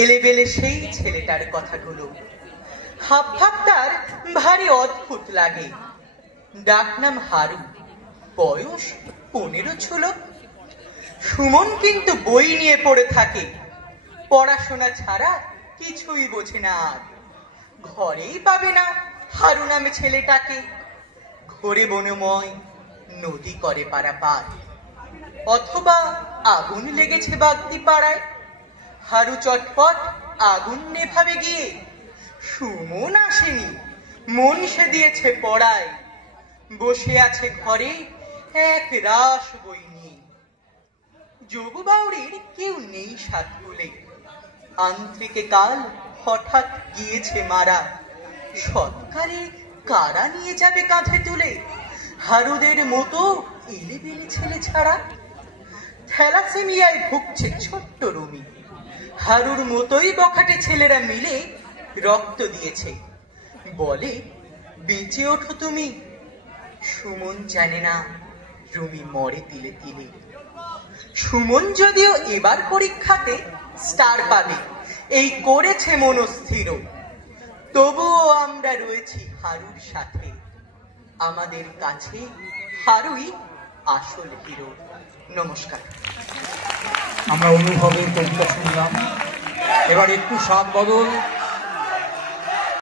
এলেবেলে সেই ছেলেটার কথাগুলো। হাব ভাব তার ভারী অদ্ভুত লাগে। ডাকনাম হারু, বয়স 15 ছিল। সুমন কিন্তু বই নিয়ে পড়ে থাকে, পড়াশোনা ছাড়া কিছুই বোঝে না। আর ঘরেই পাবে না হারু নামে ছেলেটাকে। ঘোরে বনময়, নদী করে পারাপার, অথবা আগুন লেগেছে বাগদি পাড়ায়। হারু চটপট আগুন নেভাবে গিয়ে, সুমন আসেনি, মন সে দিয়েছে পড়ায়। বসে আছে ঘরে এক রাস বই নিয়ে। যোগু বাউরির কেউ নেই সাতকুলে, আন্ত্রিকে কাল হঠাৎ গিয়েছে মারা। সৎকারে কারা নিয়ে যাবে কাঁধে তুলে হারুদের মতো এলেবেলে ছেলে ছাড়া? থ্যালাসেমিয়ায় ভুগছে ছোট্ট রুমি, হারুর মতোই বখাটে ছেলেরা মিলে রক্ত দিয়েছে। বলে বেঁচে ওঠো তুমি। সুমন জানে না রুমি মরে তিলে তিলে। সুমন যদিও এবার পরীক্ষাতে স্টার পাবে, এই করেছে মনস্থির। তবুও আমরা রয়েছি হারুর সাথে, আমাদের কাছে হারুই আসল হিরো। নমস্কার। আমরা অনুভবের কবিতা শুনলাম। এবার একটু সাত বদল